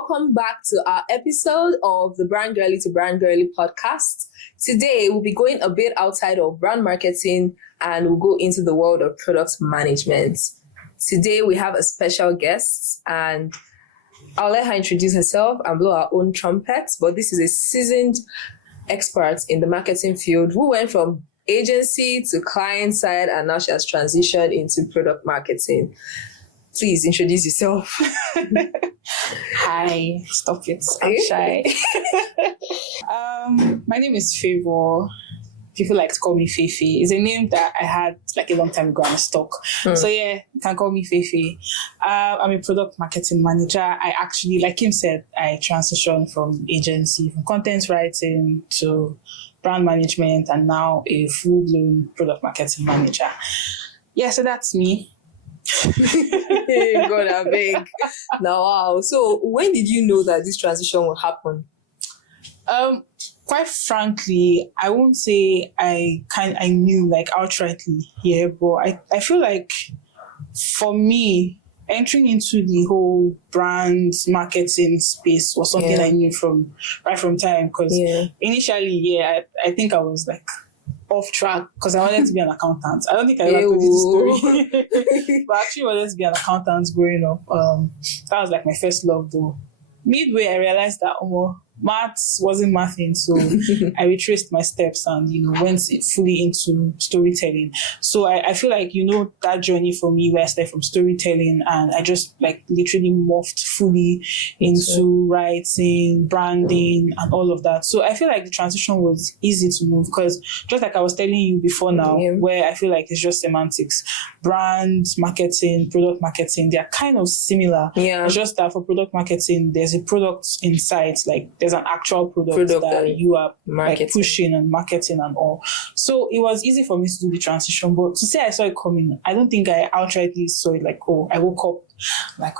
welcome back to our episode of the Brand Girly to Brand Girly podcast. Today, we'll be going a bit outside of brand marketing and we'll go into the world of product management. Today, we have a special guest and I'll let her introduce herself and blow our own trumpet, but this is a seasoned expert in the marketing field who went from agency to client side and now she has transitioned into product marketing. Please introduce yourself. Hi, stop it. I'm shy. My name is Favor. People like to call me Fefe. It's a name that I had like a long time ago on stock. So yeah, you can call me Fefe. I'm a product marketing manager. I actually, like Kim said, I transitioned from agency, from content writing to brand management, and now a full-blown product marketing manager. Yeah, so that's me. God, I beg. Now, wow. So when did you know that this transition would happen? Quite frankly, I won't say I knew like outrightly here, but I feel like for me, entering into the whole brand marketing space was something I knew from time, because initially, I think I was like off track because I wanted to be an accountant. I don't think I ever told you this story. But I actually wanted to be an accountant growing up. That was like my first love though. Midway, I realized that maths wasn't mathing, so I retraced my steps and went fully into storytelling. So I feel like that journey for me where I started from storytelling and I just like literally morphed fully into writing, branding and all of that. So I feel like the transition was easy to move because just like I was telling you before now, where I feel like it's just semantics, brand marketing, product marketing, they're kind of similar. It's just that for product marketing there's a product inside, like there's an actual product that you are like pushing and marketing and all. So it was easy for me to do the transition, but to say I saw it coming, I don't think I outrightly saw it like, I woke up like,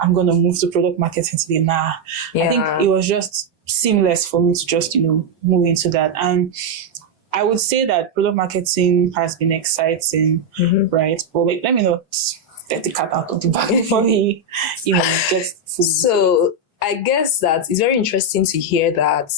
I'm going to move to product marketing today. Nah. I think it was just seamless for me to just, move into that. And I would say that product marketing has been exciting, right? But wait, let me not get the cat out of the bag for me, So I guess that it's very interesting to hear that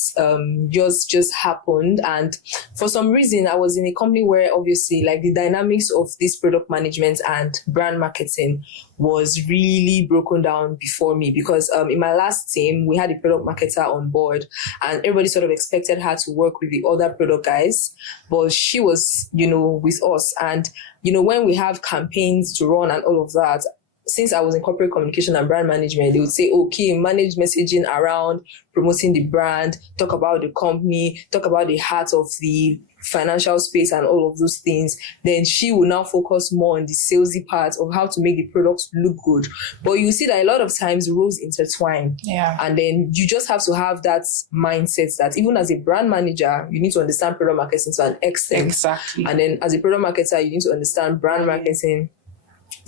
just happened. And for some reason, I was in a company where obviously like the dynamics of this product management and brand marketing was really broken down before me because in my last team, we had a product marketer on board and everybody sort of expected her to work with the other product guys. But she was, with us. And, when we have campaigns to run and all of that, since I was in corporate communication and brand management, they would say, okay, manage messaging around promoting the brand, talk about the company, talk about the heart of the financial space and all of those things. Then she will now focus more on the salesy part of how to make the products look good. But you see that a lot of times roles intertwine. And then you just have to have that mindset that even as a brand manager, you need to understand product marketing to an extent. Exactly. And then as a product marketer, you need to understand brand marketing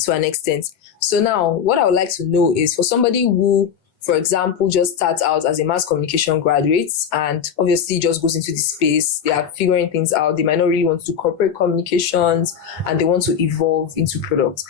to an extent. So now what I would like to know is for somebody who, for example, just starts out as a mass communication graduate and obviously just goes into the space, they are figuring things out, they might not really want to do corporate communications and they want to evolve into products.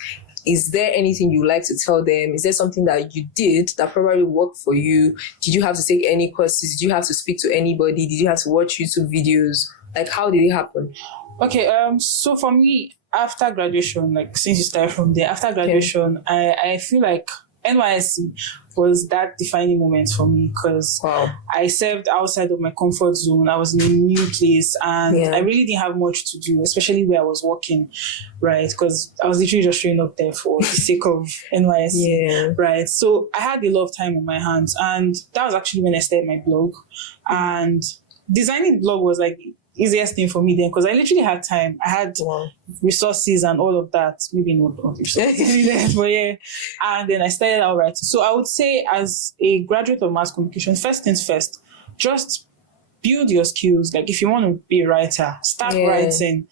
Is there anything you like to tell them? Is there something that you did that probably worked for you? Did you have to take any courses? Did you have to speak to anybody? Did you have to watch YouTube videos? Like, how did it happen? Okay, so for me, after graduation, like since you started from there, after graduation, I feel like NYSC was that defining moment for me because I served outside of my comfort zone. I was in a new place and I really didn't have much to do, especially where I was working, right? Because I was literally just showing up there for the sake of NYSC, right? So I had a lot of time on my hands and that was actually when I started my blog. And designing the blog was like easiest thing for me then because I literally had time. I had resources and all of that. Maybe not all the resources, but yeah. And then I started out writing. So I would say as a graduate of mass communication, first things first, just build your skills. Like if you want to be a writer, start writing.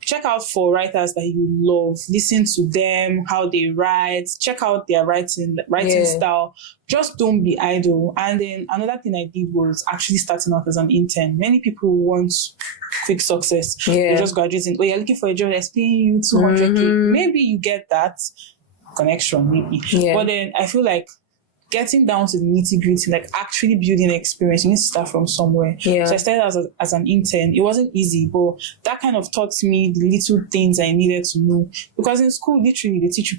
Check out for writers that you love. Listen to them, how they write. Check out their writing style. Just don't be idle. And then another thing I did was actually starting out as an intern. Many people want quick success. They're just graduating. You're looking for a job that's paying you 200K. Maybe you get that connection, maybe. But then I feel like getting down to the nitty-gritty, like actually building experience, you need to start from somewhere. Yeah. So I started as an intern. It wasn't easy, but that kind of taught me the little things I needed to know. Because in school, literally, they teach you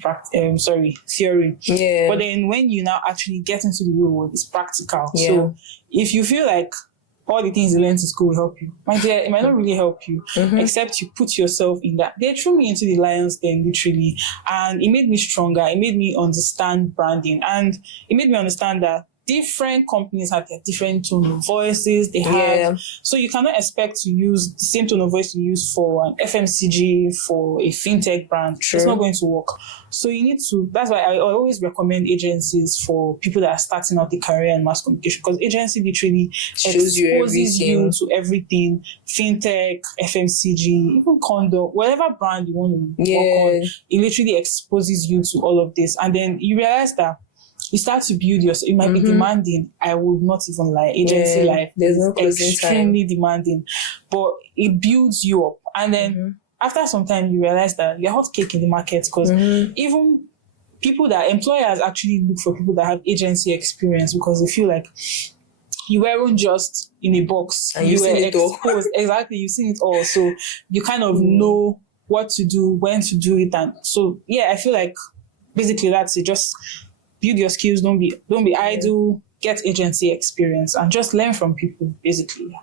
theory. Yeah. But then when you now actually get into the real world, it's practical. Yeah. So if you feel like all the things you learn in school will help you, my dear, it might not really help you, except you put yourself in that. They threw me into the lion's den, literally, and it made me stronger. It made me understand branding, and it made me understand that different companies have their different tone of voices. They have, so you cannot expect to use the same tone of voice you use for an FMCG, for a fintech brand. True. It's not going to work. So you need to, that's why I always recommend agencies for people that are starting out a career in mass communication, because agency literally shows exposes you you to everything, fintech, FMCG, even condom, whatever brand you want to work on, it literally exposes you to all of this. And then you realize that you start to build yourself. It might be demanding. I would not even lie. Agency life there's no is closing extremely demanding, but it builds you up. And then after some time, you realize that you're hot cake in the market, because even people that employers actually look for people that have agency experience, because they feel like you weren't just in a box and you you've were seen it all. exposed. Exactly, you've seen it all. So you kind of know what to do, when to do it. And so, yeah, I feel like basically that's it. Just build your skills. Don't be idle. Get agency experience and just learn from people, basically.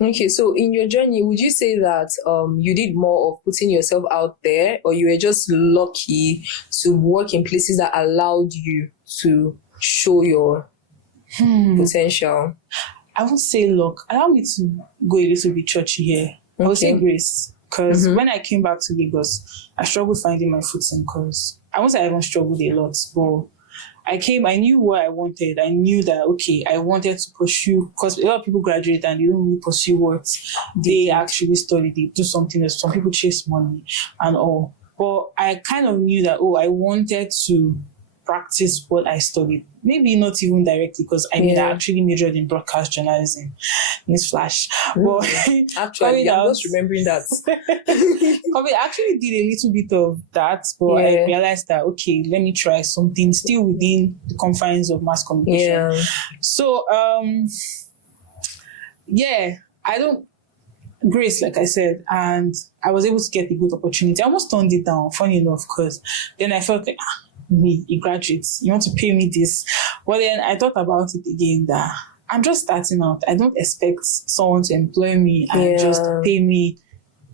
Okay, so in your journey, would you say that you did more of putting yourself out there, or you were just lucky to work in places that allowed you to show your potential? I won't say luck. Allow me to go a little bit churchy here. I would say grace. Because when I came back to Lagos, I struggled finding my footing, because I won't say I even struggled a lot, but I knew what I wanted. I knew that, okay, I wanted to pursue, because a lot of people graduate and they don't really pursue what they actually study. They do something else. Some people chase money and all. But I kind of knew that, I wanted to practice what I studied. Maybe not even directly, because I actually majored in broadcast journalism. Newsflash. But actually, I'm just remembering that. I actually did a little bit of that, but I realized that, okay, let me try something still within the confines of mass communication. So, grace, like I said, and I was able to get a good opportunity. I almost turned it down, funny enough, because then I felt like, me, a graduate, you want to pay me this. But then I thought about it again, that I'm just starting out. I don't expect someone to employ me and just pay me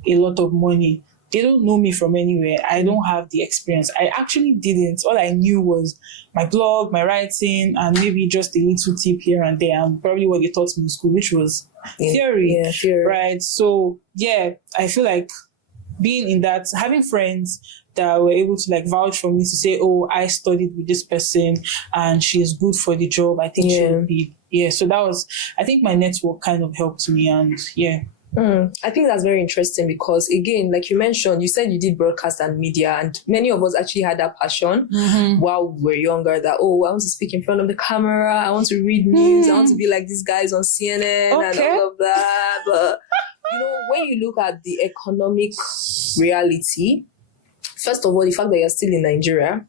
a lot of money. They don't know me from anywhere. I don't have the experience. I actually didn't. All I knew was my blog, my writing, and maybe just a little tip here and there, and probably what they taught me in school, which was theory. Right? So, I feel like being in that, having friends that were able to vouch for me, to say, I studied with this person and she is good for the job, I think she will be. So that was, I think my network kind of helped me, and I think that's very interesting, because again, like you mentioned, you said you did broadcast and media, and many of us actually had that passion while we were younger, that I want to speak in front of the camera, I want to read news, I want to be like these guys on CNN and all of that. But when you look at the economic reality, first of all, the fact that you're still in Nigeria,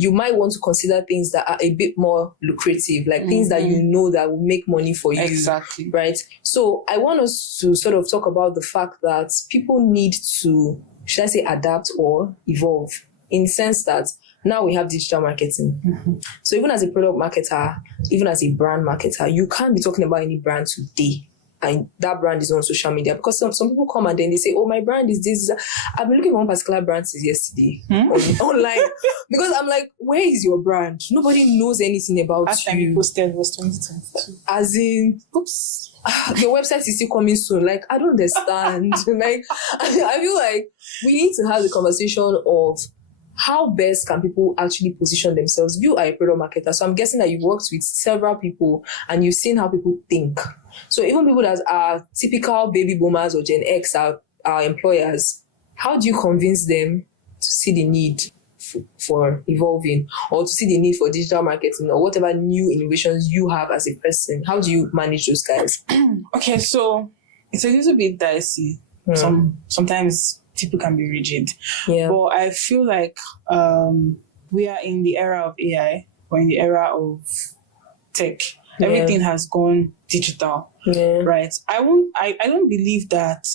you might want to consider things that are a bit more lucrative, like things that that will make money for you. Exactly. Right? So I want us to sort of talk about the fact that people need to, should I say, adapt or evolve, in the sense that now we have digital marketing. So even as a product marketer, even as a brand marketer, you can't be talking about any brand today and that brand is on social media, because some people come and then they say, my brand is this. I've been looking for one particular brand since yesterday online, because I'm like, where is your brand? Nobody knows anything about Last time you posted was 2022. As in, oops, your website is still coming soon. Like, I don't understand. I feel like we need to have the conversation of how best can people actually position themselves. You are a product marketer, so I'm guessing that you've worked with several people and you've seen how people think. So even people that are typical baby boomers or Gen X are employers, how do you convince them to see the need for evolving, or to see the need for digital marketing, or whatever new innovations you have as a person? How do you manage those guys? Okay, so it's a little bit dicey. Sometimes people can be rigid. But I feel like we are in the era of AI, we're in the era of tech. Everything has gone digital, right? I don't believe that.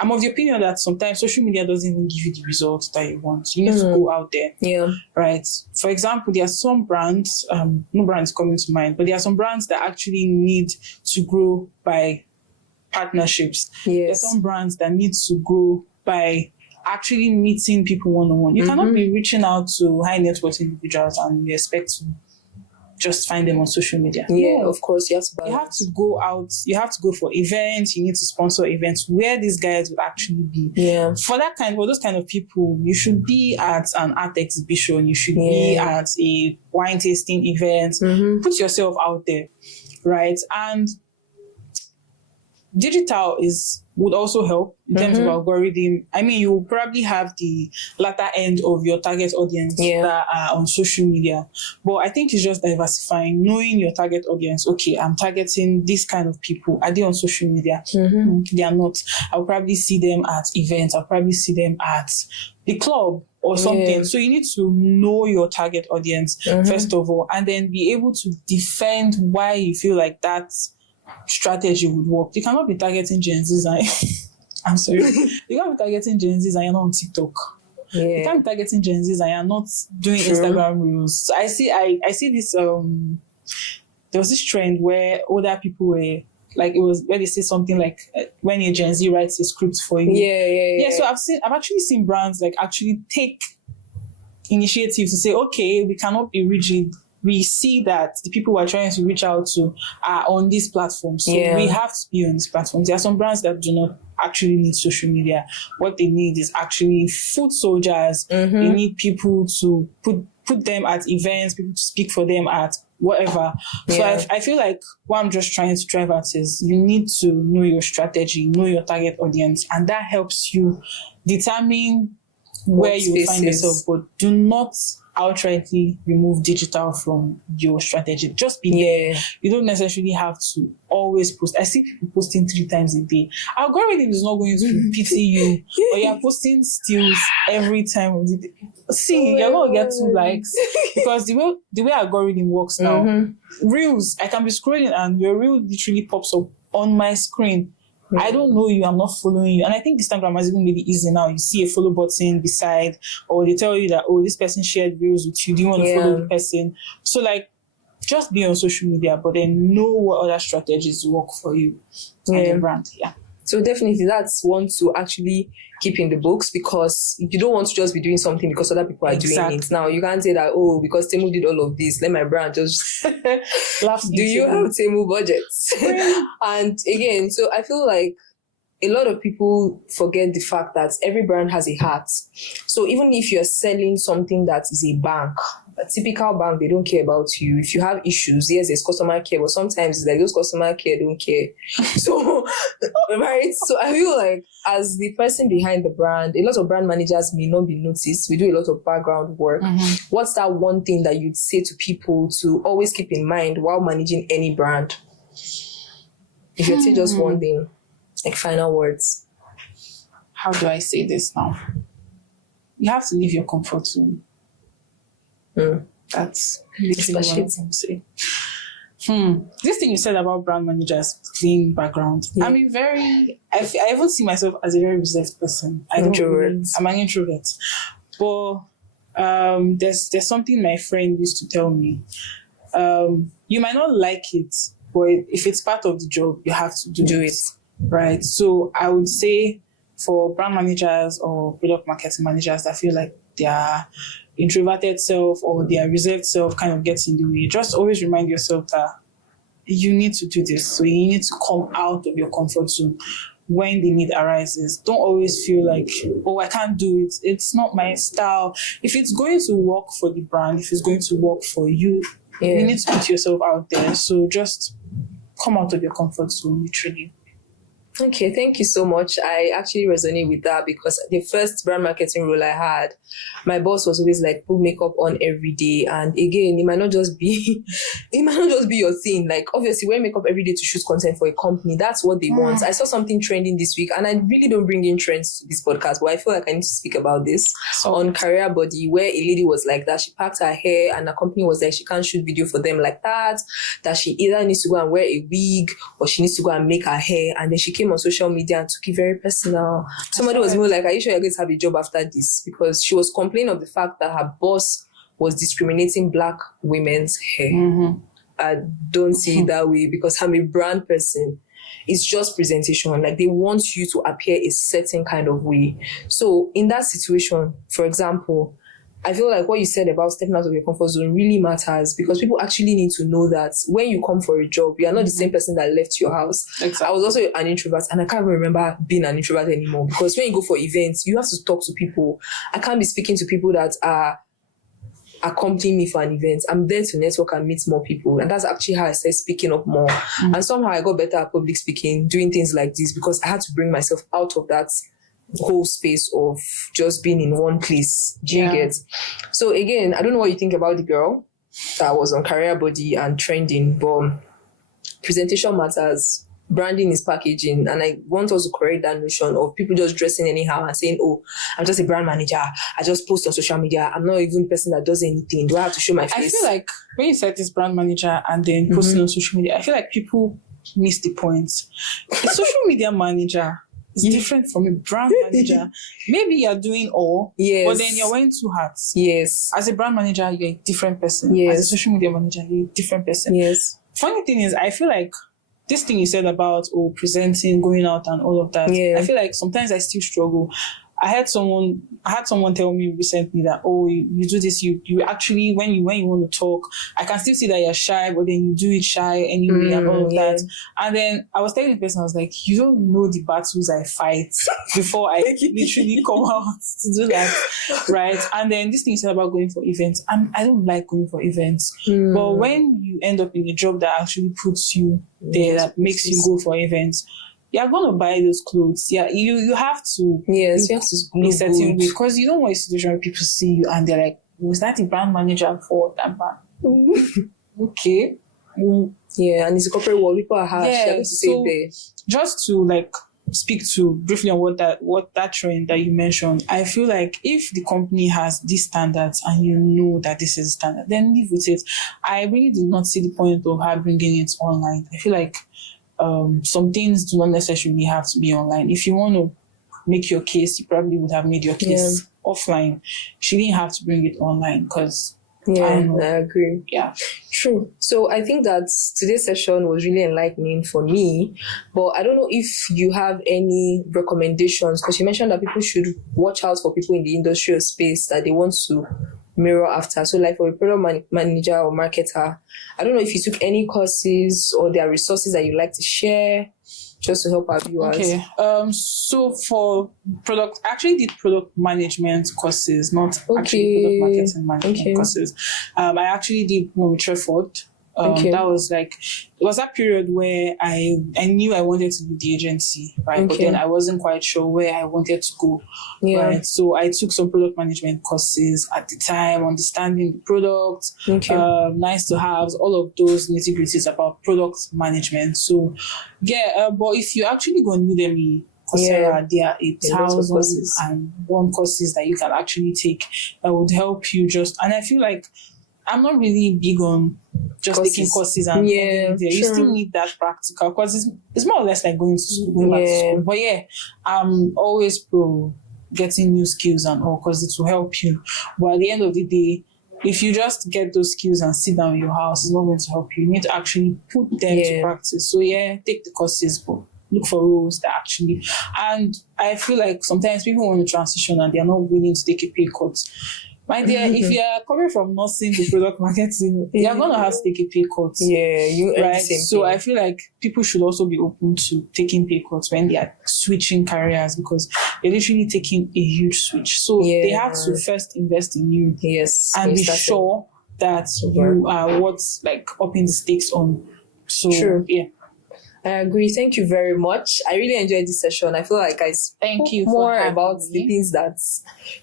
I'm of the opinion that sometimes social media doesn't even give you the results that you want. You need to go out there, right? For example, there are some brands, no brands coming to mind, but there are some brands that actually need to grow by partnerships. There are some brands that need to grow by actually meeting people one-on-one. You cannot be reaching out to high net worth individuals and you expect to just find them on social media. Of course, you have to balance. You have to go out, you have to go for events, you need to sponsor events where these guys will actually be. For those kind of people, you should be at an art exhibition, you should be at a wine tasting event. Put yourself out there, right? And digital would also help in terms of algorithm. I mean, you will probably have the latter end of your target audience that are on social media. But I think it's just diversifying, knowing your target audience. Okay, I'm targeting this kind of people. Are they on social media? They are not. I'll probably see them at events. I'll probably see them at the club or something. So you need to know your target audience, first of all, and then be able to defend why you feel like that strategy would work. You cannot be targeting Gen Zs I'm sorry. You can't be targeting Gen Zs and you're not on TikTok. You can't be targeting Gen Zs and you're not doing Instagram reels. So I see this there was this trend where older people were like, it was where they say something like when a Gen Z writes a script for you. So I've actually seen brands like actually take initiative to say, okay, we cannot be rigid. We see that the people we're trying to reach out to are on these platforms. So we have to be on these platforms. There are some brands that do not actually need social media. What they need is actually foot soldiers. They need people to put them at events, people to speak for them at whatever. So I feel like what I'm just trying to drive at is you need to know your strategy, know your target audience, and that helps you determine where you will find yourself. But do not outrightly remove digital from your strategy. Just be there. You don't necessarily have to always post. I see people posting 3 times a day. Algorithm is not going to pity you, or you're posting stills every time of the day. See, you're going to get 2 likes because the way algorithm works now, reels, I can be scrolling and your reel literally pops up on my screen. I don't know you, I'm not following you. And I think Instagram has even made it easy now. You see a follow button beside, or they tell you that, oh, this person shared reels with you. Do you want to follow the person? So like, just be on social media, but then know what other strategies work for you and your brand. So definitely that's one to actually keep in the books, because you don't want to just be doing something because other people are doing it. Now you can't say that, oh, because Temu did all of this, let my brand just laugh. Do you have Temu budgets? And again, so I feel like a lot of people forget the fact that every brand has a heart. So even if you're selling something that is a bank, a typical bank, they don't care about you. If you have issues, yes, there's customer care, but sometimes it's like those customer care don't care. So, right? So I feel like as the person behind the brand, a lot of brand managers may not be noticed. We do a lot of background work. What's that one thing that you'd say to people to always keep in mind while managing any brand? If you'd say just one thing, like final words. How do I say this now? You have to leave your comfort zone. That's literally what I'm going to say. This thing you said about brand managers, clean background. I'm I even see myself as a very reserved person. I'm an introvert. But there's something my friend used to tell me. You might not like it, but if it's part of the job, you have to do it. Right? So I would say for brand managers or product marketing managers that feel like their introverted self or their reserved self kind of gets in the way, just always remind yourself that you need to do this. So you need to come out of your comfort zone when the need arises. Don't always feel like, oh, I can't do it. It's not my style. If it's going to work for the brand, if it's going to work for you, you need to put yourself out there. So just come out of your comfort zone, literally. Okay, thank you so much. I actually resonate with that because the first brand marketing role I had, my boss was always like, put makeup on every day. And again, it might not just be it might not just be your thing. Like obviously wear makeup every day to shoot content for a company. That's what they want. I saw something trending this week, and I really don't bring in trends to this podcast, but I feel like I need to speak about this on Career Body, where a lady was like that. She packed her hair and the company was like she can't shoot video for them like that she either needs to go and wear a wig or she needs to go and make her hair. And then she came on social media and took it very personal. Somebody was more like, are you sure you're going to have a job after this? Because she was complaining of the fact that her boss was discriminating Black women's hair. I don't see it that way because I'm a brand person. It's just presentation. Like they want you to appear a certain kind of way. So in that situation, for example, I feel like what you said about stepping out of your comfort zone really matters because people actually need to know that when you come for a job, you are not the same person that left your house. Exactly. I was also an introvert and I can't even remember being an introvert anymore because when you go for events, you have to talk to people. I can't be speaking to people that are accompanying me for an event. I'm there to network and meet more people. And that's actually how I started speaking up more. And somehow I got better at public speaking, doing things like this because I had to bring myself out of that whole space of just being in one place. Do you get? So again, I don't know what you think about the girl that was on Career Body and trending, but presentation matters. Branding is packaging, and I want us to correct that notion of people just dressing anyhow and saying, oh, I'm just a brand manager, I just post on social media, I'm not even the person that does anything, do I have to show my face? I feel like when you said this brand manager and then posting on social media, I feel like people miss the point. A social media manager is different from a brand manager. Maybe you're doing all, but then you're wearing two hats. Yes. As a brand manager, you're a different person. Yes. As a social media manager, you're a different person. Yes. Funny thing is, I feel like this thing you said about presenting, going out and all of that, I feel like sometimes I still struggle. I had someone tell me recently that, you do this, you actually, when you want to talk, I can still see that you're shy, but then you do it shy anyway and all of that. And then I was telling the person, I was like, you don't know the battles I fight before I literally come out to do that, right? And then this thing you said about going for events, I don't like going for events, but when you end up in a job that actually puts you there, that makes you go for events, you're gonna buy those clothes. Yeah, you have to. Yes, you have to be certain because you don't want a situation where people see you and they're like, "Was that the brand manager for that brand?" Okay. Yeah, and it's a corporate world. People are harsh. Yeah, so just to like speak to briefly on what that trend that you mentioned, I feel like if the company has these standards and you know that this is a standard, then live with it. I really did not see the point of her bringing it online. I feel like some things do not necessarily have to be online. If you want to make your case, you probably would have made your case offline. She didn't have to bring it online because I agree. Yeah. True. So I think that today's session was really enlightening for me, but I don't know if you have any recommendations because you mentioned that people should watch out for people in the industrial space that they want to mirror after. So like for a product manager or marketer, I don't know if you took any courses or there are resources that you'd like to share just to help our viewers. Okay. So for product, I actually did product management courses, not actually product marketing management courses. I actually did one with Trefford. That was like, it was that period where I knew I wanted to do the agency, right? But then I wasn't quite sure where I wanted to go, right? So I took some product management courses at the time, understanding the product, nice to have, all of those nitty-gritties about product management. So but if you actually go on Udemy, Coursera, there are 1,001 courses that you can actually take that would help you and I feel like I'm not really big on just taking courses and you still need that practical because it's more or less like going back to school. But I'm always pro getting new skills and all because it will help you. But at the end of the day, if you just get those skills and sit down in your house, it's not going to help you. You need to actually put them to practice. So take the courses, but look for roles that actually. And I feel like sometimes people want to transition and they're not willing to take a pay cut. My dear, if you're coming from nursing to product marketing, you're going to have to take a pay cut. Yeah, you right? So I feel like people should also be open to taking pay cuts when they are switching careers because they're literally taking a huge switch. So they have to first invest in you and be sure that you are what's like upping the stakes on. So, I agree. Thank you very much. I really enjoyed this session. I feel like I Thank spoke you for more having about me. the things that,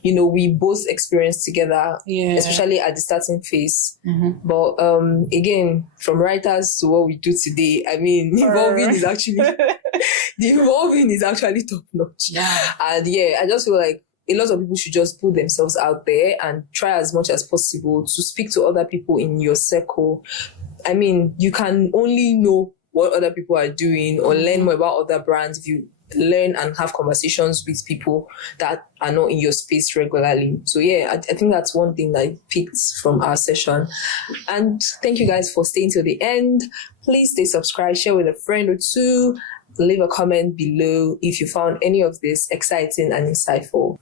we both experienced together, especially at the starting phase. But again, from writers to what we do today, I mean, evolving is actually the evolving is actually top notch. And I just feel like a lot of people should just put themselves out there and try as much as possible to speak to other people in your circle. I mean, you can only know what other people are doing or learn more about other brands if you learn and have conversations with people that are not in your space regularly. So I think that's one thing that I picked from our session. And thank you guys for staying till the end. Please stay subscribed, share with a friend or two, leave a comment below if you found any of this exciting and insightful.